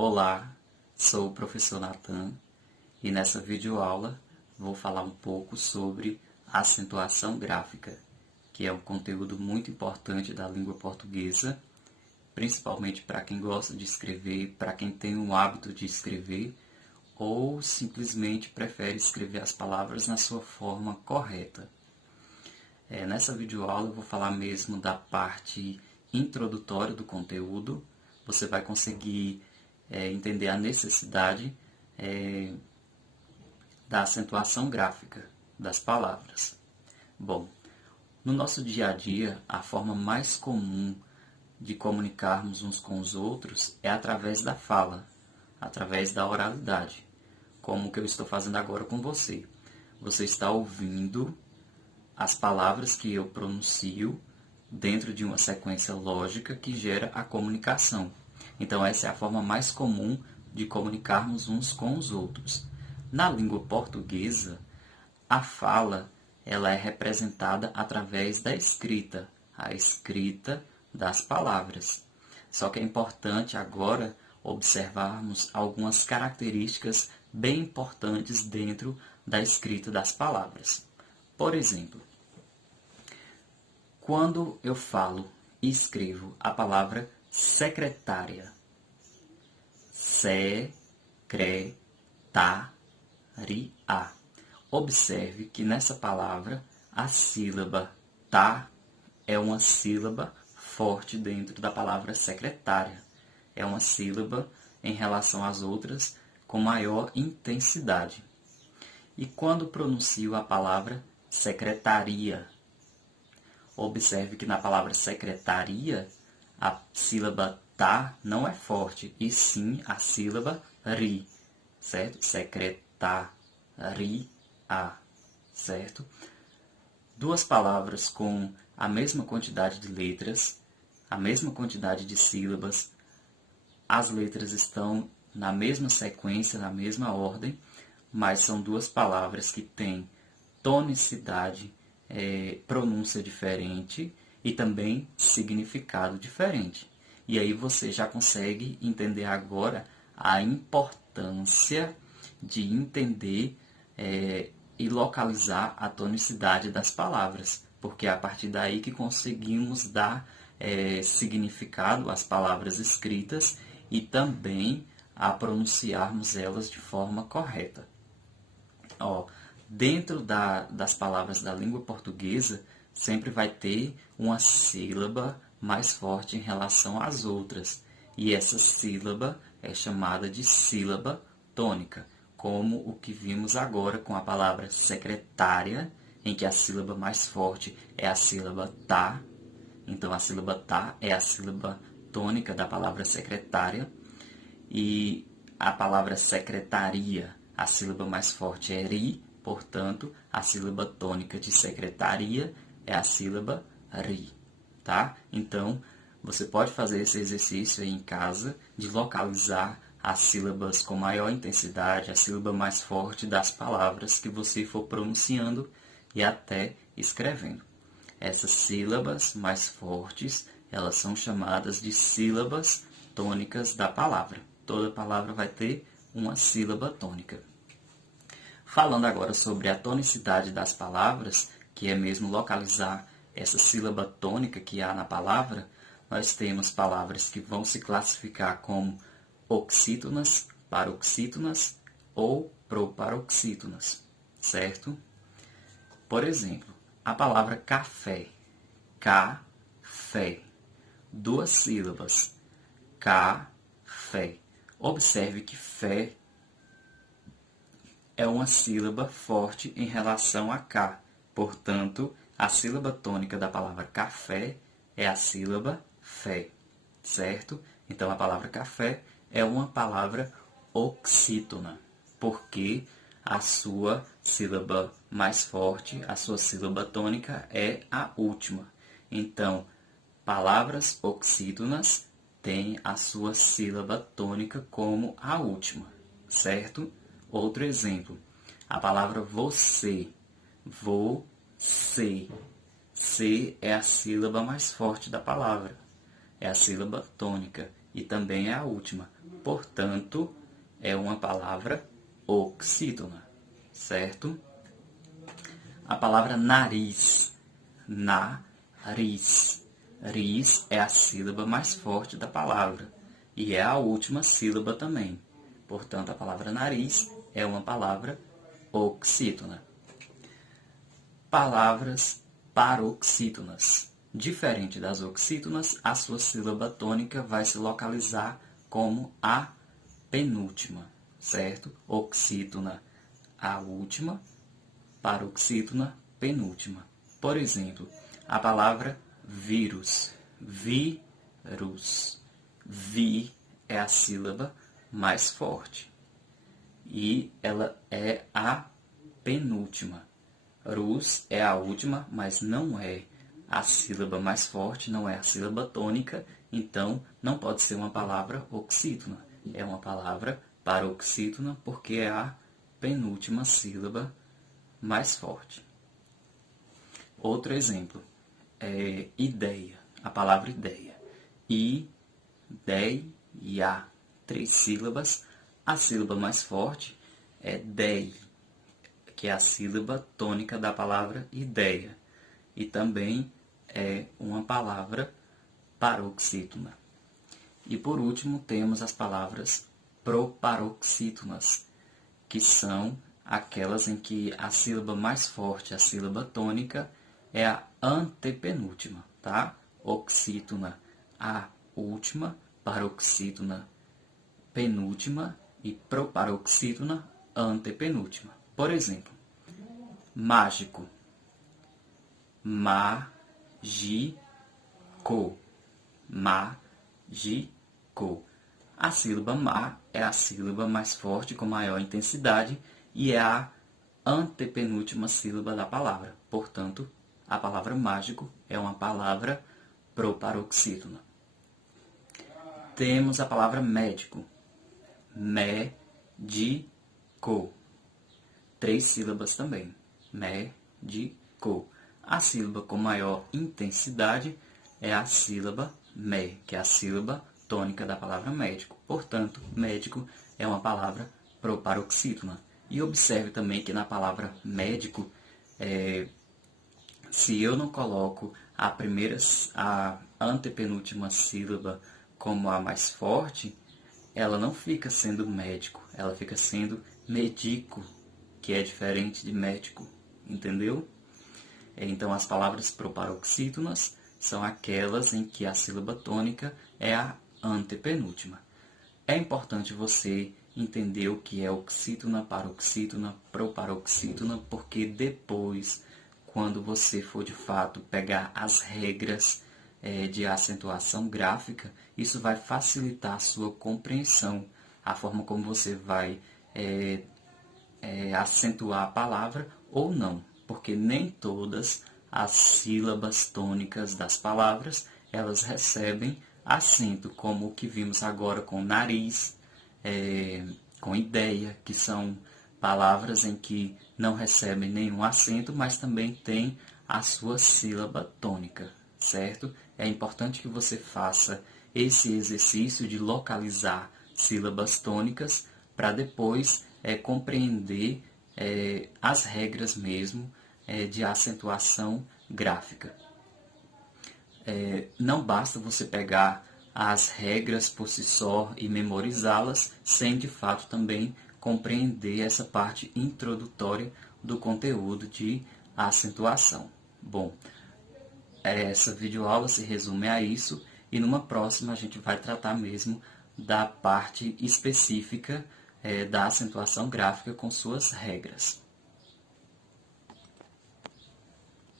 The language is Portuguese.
Olá, sou o professor Nathan e nessa videoaula vou falar um pouco sobre acentuação gráfica, que é um conteúdo muito importante da língua portuguesa, principalmente para quem gosta de escrever, para quem tem o hábito de escrever ou simplesmente prefere escrever as palavras na sua forma correta. Nessa videoaula eu vou falar mesmo da parte introdutória do conteúdo. Você vai conseguir entender a necessidade da acentuação gráfica das palavras. Bom, no nosso dia a dia, a forma mais comum de comunicarmos uns com os outros é através da fala, através da oralidade, como o que eu estou fazendo agora com você. Você está ouvindo as palavras que eu pronuncio dentro de uma sequência lógica que gera a comunicação. Então, essa é a forma mais comum de comunicarmos uns com os outros. Na língua portuguesa, a fala ela é representada através da escrita, a escrita das palavras. Só que é importante agora observarmos algumas características bem importantes dentro da escrita das palavras. Por exemplo, quando eu falo e escrevo a palavra secretária, secretaria, observe que nessa palavra a sílaba tá é uma sílaba forte dentro da palavra secretária. É uma sílaba em relação às outras com maior intensidade. E quando pronuncio a palavra secretaria, observe que na palavra secretaria, a sílaba tá não é forte, e sim a sílaba ri, certo? Secretaria, certo? Duas palavras com a mesma quantidade de letras, a mesma quantidade de sílabas, as letras estão na mesma sequência, na mesma ordem, mas são duas palavras que têm tonicidade, pronúncia diferente e também significado diferente. E aí você já consegue entender agora a importância de entender e localizar a tonicidade das palavras, porque é a partir daí que conseguimos dar significado às palavras escritas e também a pronunciarmos elas de forma correta. Dentro das palavras da língua portuguesa, sempre vai ter uma sílaba mais forte em relação às outras. E essa sílaba é chamada de sílaba tônica, como o que vimos agora com a palavra secretária, em que a sílaba mais forte é a sílaba tá. Então, a sílaba tá é a sílaba tônica da palavra secretária. E a palavra secretaria, a sílaba mais forte é ri, portanto, a sílaba tônica de secretaria é a sílaba ri, tá? Então, você pode fazer esse exercício aí em casa de localizar as sílabas com maior intensidade, a sílaba mais forte das palavras que você for pronunciando e até escrevendo. Essas sílabas mais fortes, elas são chamadas de sílabas tônicas da palavra. Toda palavra vai ter uma sílaba tônica. Falando agora sobre a tonicidade das palavras, que é mesmo localizar essa sílaba tônica que há na palavra, nós temos palavras que vão se classificar como oxítonas, paroxítonas ou proparoxítonas, certo? Por exemplo, a palavra café, café, duas sílabas, café. Observe que fé é uma sílaba forte em relação a cá. Portanto, a sílaba tônica da palavra café é a sílaba fé, certo? Então, a palavra café é uma palavra oxítona, porque a sua sílaba mais forte, a sua sílaba tônica é a última. Então, palavras oxítonas têm a sua sílaba tônica como a última, certo? Outro exemplo, a palavra você, você, C é a sílaba mais forte da palavra, é a sílaba tônica e também é a última. portanto, é uma palavra oxítona, certo? A palavra nariz, nariz. Riz é a sílaba mais forte da palavra e é a última sílaba também. Portanto, a palavra nariz é uma palavra oxítona. Palavras paroxítonas. Diferente das oxítonas, a sua sílaba tônica vai se localizar como a penúltima, certo? Oxítona, a última, paroxítona, penúltima. Por exemplo, a palavra vírus, vírus. Vi é a sílaba mais forte e ela é a penúltima. Rus é a última, mas não é a sílaba mais forte, não é a sílaba tônica, então não pode ser uma palavra oxítona. É uma palavra paroxítona porque é a penúltima sílaba mais forte. Outro exemplo é ideia, a palavra ideia. Ideia, 3 sílabas. A sílaba mais forte é dei, que é a sílaba tônica da palavra ideia. E também é uma palavra paroxítona. E por último temos as palavras proparoxítonas, que são aquelas em que a sílaba mais forte, a sílaba tônica, é a antepenúltima, tá? Oxítona, a última, paroxítona, penúltima e proparoxítona, antepenúltima. Por exemplo, mágico, mágico, mágico. A sílaba má é a sílaba mais forte com maior intensidade e é a antepenúltima sílaba da palavra. Portanto, a palavra mágico é uma palavra proparoxítona. Temos a palavra médico, médico. 3 sílabas também, médico. A sílaba com maior intensidade é a sílaba mé, que é a sílaba tônica da palavra médico. Portanto, médico é uma palavra proparoxítona. E observe também que na palavra médico, se eu não coloco a antepenúltima sílaba como a mais forte, ela não fica sendo médico, ela fica sendo medico, que é diferente de médico, entendeu? Então, as palavras proparoxítonas são aquelas em que a sílaba tônica é a antepenúltima. É importante você entender o que é oxítona, paroxítona, proparoxítona, porque depois, quando você for de fato pegar as regras de acentuação gráfica, isso vai facilitar a sua compreensão, a forma como você vai acentuar a palavra ou não, porque nem todas as sílabas tônicas das palavras elas recebem acento, como o que vimos agora com nariz, com ideia, que são palavras em que não recebem nenhum acento, mas também tem a sua sílaba tônica, certo? É importante que você faça esse exercício de localizar sílabas tônicas para depois compreender as regras mesmo de acentuação gráfica. Não basta você pegar as regras por si só e memorizá-las, sem de fato também compreender essa parte introdutória do conteúdo de acentuação. Bom, essa videoaula se resume a isso e numa próxima a gente vai tratar mesmo da parte específica da acentuação gráfica com suas regras.